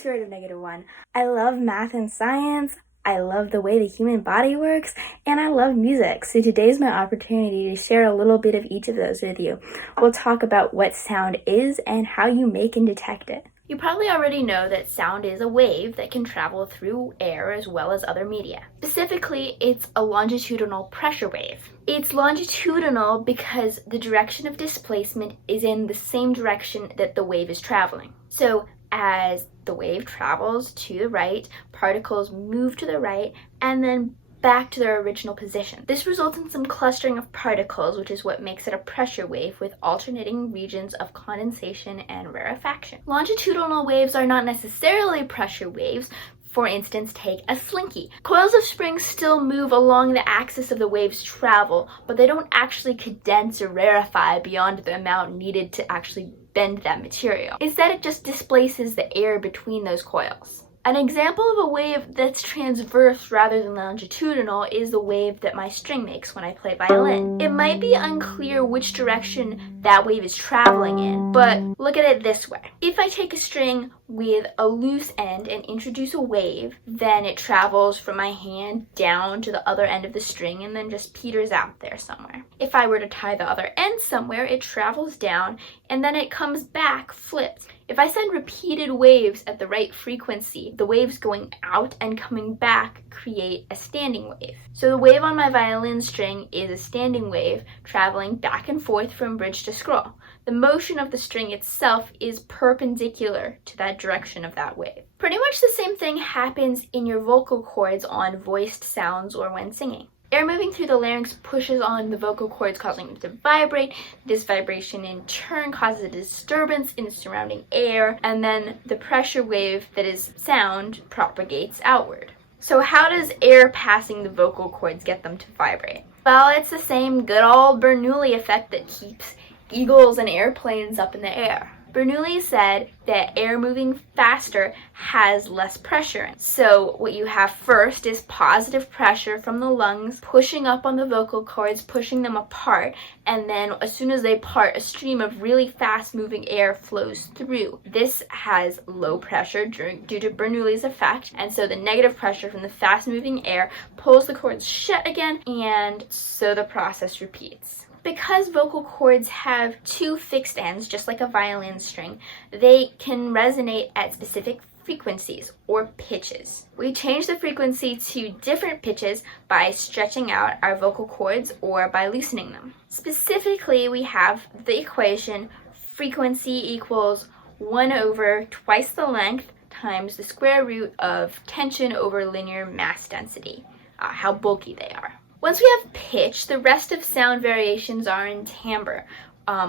square root of -1. I love math and science. I love the way the human body works, and I love music. So today's my opportunity to share a little bit of each of those with you. We'll talk about what sound is and how you make and detect it. You probably already know that sound is a wave that can travel through air as well as other media. Specifically, it's a longitudinal pressure wave. It's longitudinal because the direction of displacement is in the same direction that the wave is traveling. So as the wave travels to the right, particles move to the right and then back to their original position. This results in some clustering of particles, which is what makes it a pressure wave with alternating regions of condensation and rarefaction. Longitudinal waves are not necessarily pressure waves. For instance, take a slinky. Coils of springs still move along the axis of the wave's travel, but they don't actually condense or rarefy beyond the amount needed to actually bend that material. Instead, it just displaces the air between those coils. An example of a wave that's transverse rather than longitudinal is the wave that my string makes when I play violin. It might be unclear which direction that wave is traveling in, but look at it this way. If I take a string with a loose end and introduce a wave, then it travels from my hand down to the other end of the string and then just peters out there somewhere. If I were to tie the other end somewhere, it travels down and then it comes back flipped. If I send repeated waves at the right frequency, the waves going out and coming back create a standing wave. So the wave on my violin string is a standing wave traveling back and forth from bridge to scroll. The motion of the string itself is perpendicular to that direction of that wave. Pretty much the same thing happens in your vocal cords on voiced sounds or when singing. Air moving through the larynx pushes on the vocal cords, causing them to vibrate. This vibration in turn causes a disturbance in the surrounding air, and then the pressure wave that is sound propagates outward. So how does air passing the vocal cords get them to vibrate? Well, it's the same good old Bernoulli effect that keeps eagles and airplanes up in the air. Bernoulli said that air moving faster has less pressure. So what you have first is positive pressure from the lungs pushing up on the vocal cords, pushing them apart, and then as soon as they part, a stream of really fast moving air flows through. This has low pressure due to Bernoulli's effect, and so the negative pressure from the fast moving air pulls the cords shut again, and so the process repeats. Because vocal cords have two fixed ends, just like a violin string, they can resonate at specific frequencies or pitches. We change the frequency to different pitches by stretching out our vocal cords or by loosening them. Specifically, we have the equation frequency equals 1 over twice the length times the square root of tension over linear mass density, how bulky they are. Once we have pitch, the rest of sound variations are in timbre,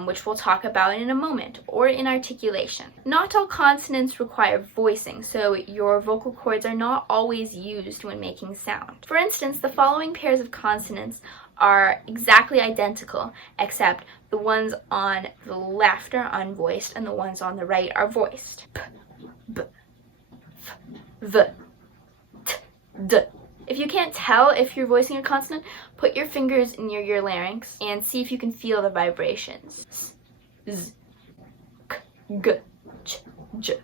which we'll talk about in a moment, or in articulation. Not all consonants require voicing, so your vocal cords are not always used when making sound. For instance, the following pairs of consonants are exactly identical, except the ones on the left are unvoiced and the ones on the right are voiced. P, b, f, v, t, d. If you can't tell if you're voicing a consonant, put your fingers near your larynx and see if you can feel the vibrations. S, z, k, g, ch, j.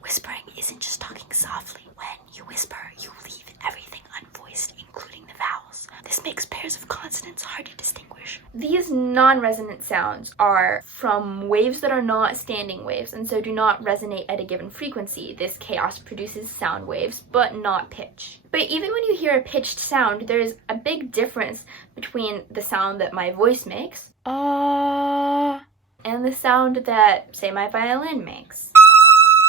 Whispering isn't just talking softly. When you whisper, you leave everything unvoiced, including the vowels. This makes pairs of consonants hard to distinguish. These non-resonant sounds are from waves that are not standing waves and so do not resonate at a given frequency. This chaos produces sound waves, but not pitch. But even when you hear a pitched sound, there's a big difference between the sound that my voice makes, and the sound that, say, my violin makes.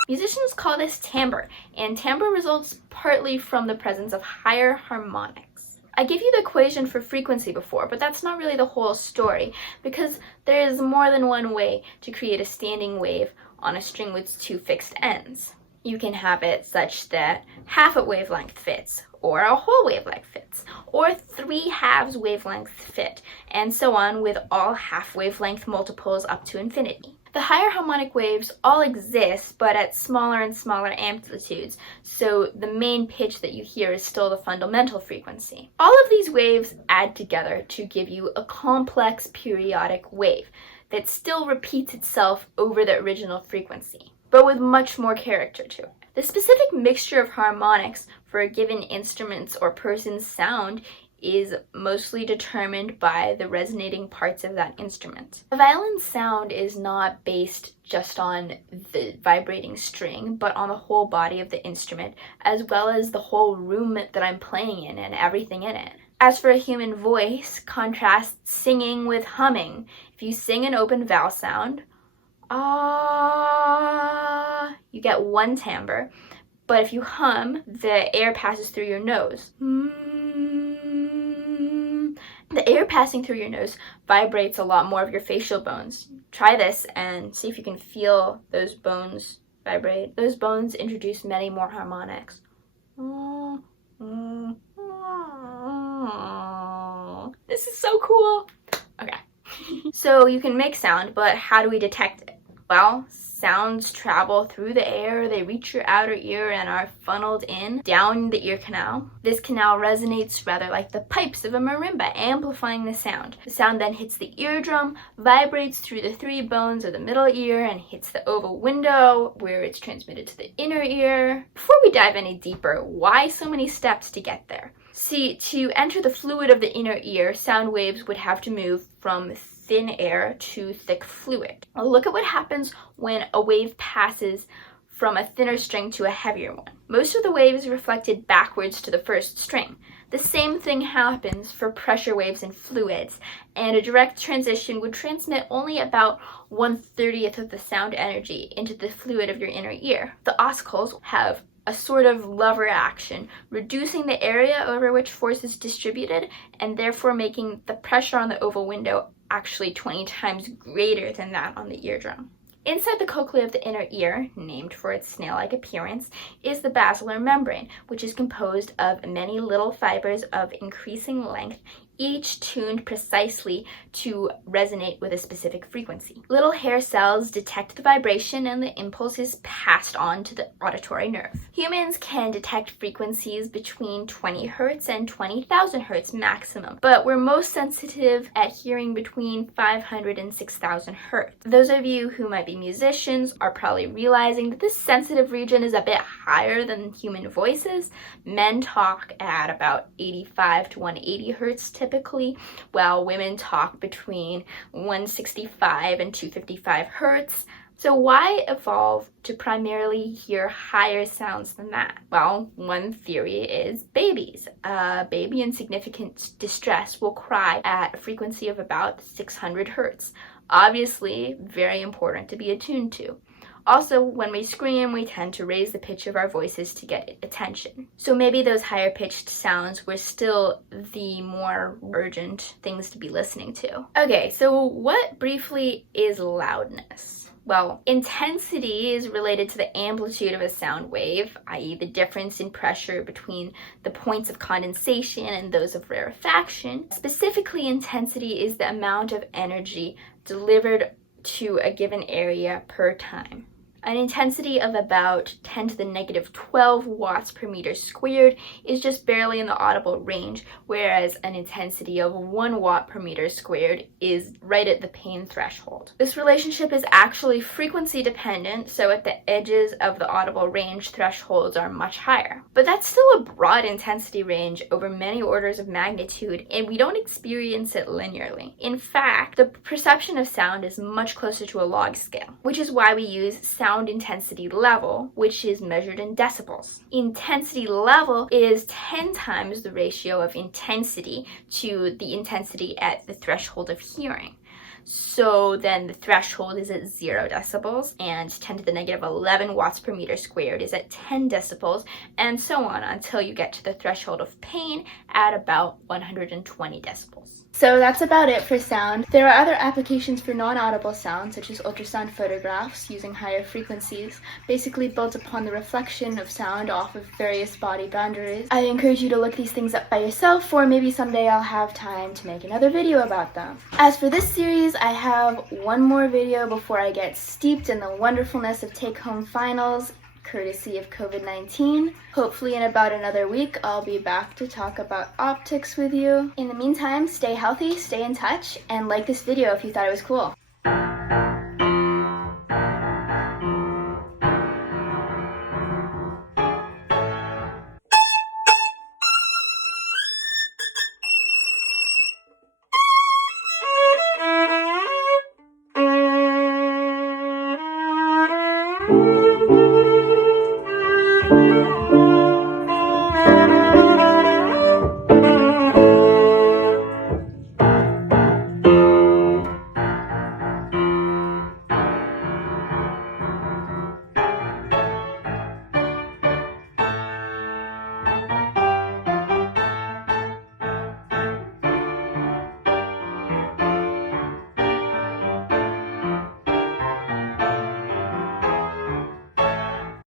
Musicians call this timbre, and timbre results partly from the presence of higher harmonics. I gave you the equation for frequency before, but that's not really the whole story, because there is more than one way to create a standing wave on a string with two fixed ends. You can have it such that half a wavelength fits, or a whole wavelength fits, or 3/2 wavelengths fit, and so on with all half wavelength multiples up to infinity. The higher harmonic waves all exist, but at smaller and smaller amplitudes, so the main pitch that you hear is still the fundamental frequency. All of these waves add together to give you a complex periodic wave that still repeats itself over the original frequency. but with much more character to it. The specific mixture of harmonics for a given instrument's or person's sound is mostly determined by the resonating parts of that instrument. A violin's sound is not based just on the vibrating string, but on the whole body of the instrument, as well as the whole room that I'm playing in and everything in it. As for a human voice, contrast singing with humming. If you sing an open vowel sound, ah, you get one timbre, but if you hum, the air passes through your nose. The air passing through your nose vibrates a lot more of your facial bones. Try this and see if you can feel those bones vibrate. Those bones introduce many more harmonics. This is so cool. Okay. So you can make sound, but how do we detect it? Well, sounds travel through the air, they reach your outer ear and are funneled in down the ear canal. This canal resonates rather like the pipes of a marimba, amplifying the sound. The sound then hits the eardrum, vibrates through the 3 bones of the middle ear, and hits the oval window, where it's transmitted to the inner ear. Before we dive any deeper, why so many steps to get there? See, to enter the fluid of the inner ear, sound waves would have to move from thin air to thick fluid. Now look at what happens when a wave passes from a thinner string to a heavier one. Most of the waves reflected backwards to the first string. The same thing happens for pressure waves in fluids, and a direct transition would transmit only about 1/30th of the sound energy into the fluid of your inner ear. The ossicles have a sort of lever action, reducing the area over which force is distributed, and therefore making the pressure on the oval window actually 20 times greater than that on the eardrum. Inside the cochlea of the inner ear, named for its snail-like appearance, is the basilar membrane, which is composed of many little fibers of increasing length, each tuned precisely to resonate with a specific frequency. Little hair cells detect the vibration and the impulse is passed on to the auditory nerve. Humans can detect frequencies between 20 Hz and 20,000 Hz maximum, but we're most sensitive at hearing between 500 and 6,000 Hz. Those of you who might be musicians are probably realizing that this sensitive region is a bit higher than human voices. Men talk at about 85 to 180 Hz typically, while women talk between 165 and 255 Hz. So why evolve to primarily hear higher sounds than that? Well, one theory is babies. A baby in significant distress will cry at a frequency of about 600 Hz. Obviously, very important to be attuned to. Also, when we scream, we tend to raise the pitch of our voices to get attention. So maybe those higher pitched sounds were still the more urgent things to be listening to. Okay, so what briefly is loudness? Well, intensity is related to the amplitude of a sound wave, i.e. the difference in pressure between the points of condensation and those of rarefaction. Specifically, intensity is the amount of energy delivered to a given area per time. An intensity of about 10 to the negative 12 watts per meter squared is just barely in the audible range, whereas an intensity of 1 watt per meter squared is right at the pain threshold. This relationship is actually frequency dependent, so at the edges of the audible range, thresholds are much higher. But that's still a broad intensity range over many orders of magnitude, and we don't experience it linearly. In fact, the perception of sound is much closer to a log scale, which is why we use sound intensity level, which is measured in decibels. Intensity level is 10 times the ratio of intensity to the intensity at the threshold of hearing. So then the threshold is at 0 decibels, and 10 to the negative 11 watts per meter squared is at 10 decibels, and so on until you get to the threshold of pain at about 120 decibels. So that's about it for sound. There are other applications for non-audible sound, such as ultrasound photographs using higher frequencies, basically built upon the reflection of sound off of various body boundaries. I encourage you to look these things up by yourself, or maybe someday I'll have time to make another video about them. As for this series, I have one more video before I get steeped in the wonderfulness of take-home finals, courtesy of COVID-19. Hopefully in about another week, I'll be back to talk about optics with you. In the meantime, stay healthy, stay in touch, and like this video if you thought it was cool.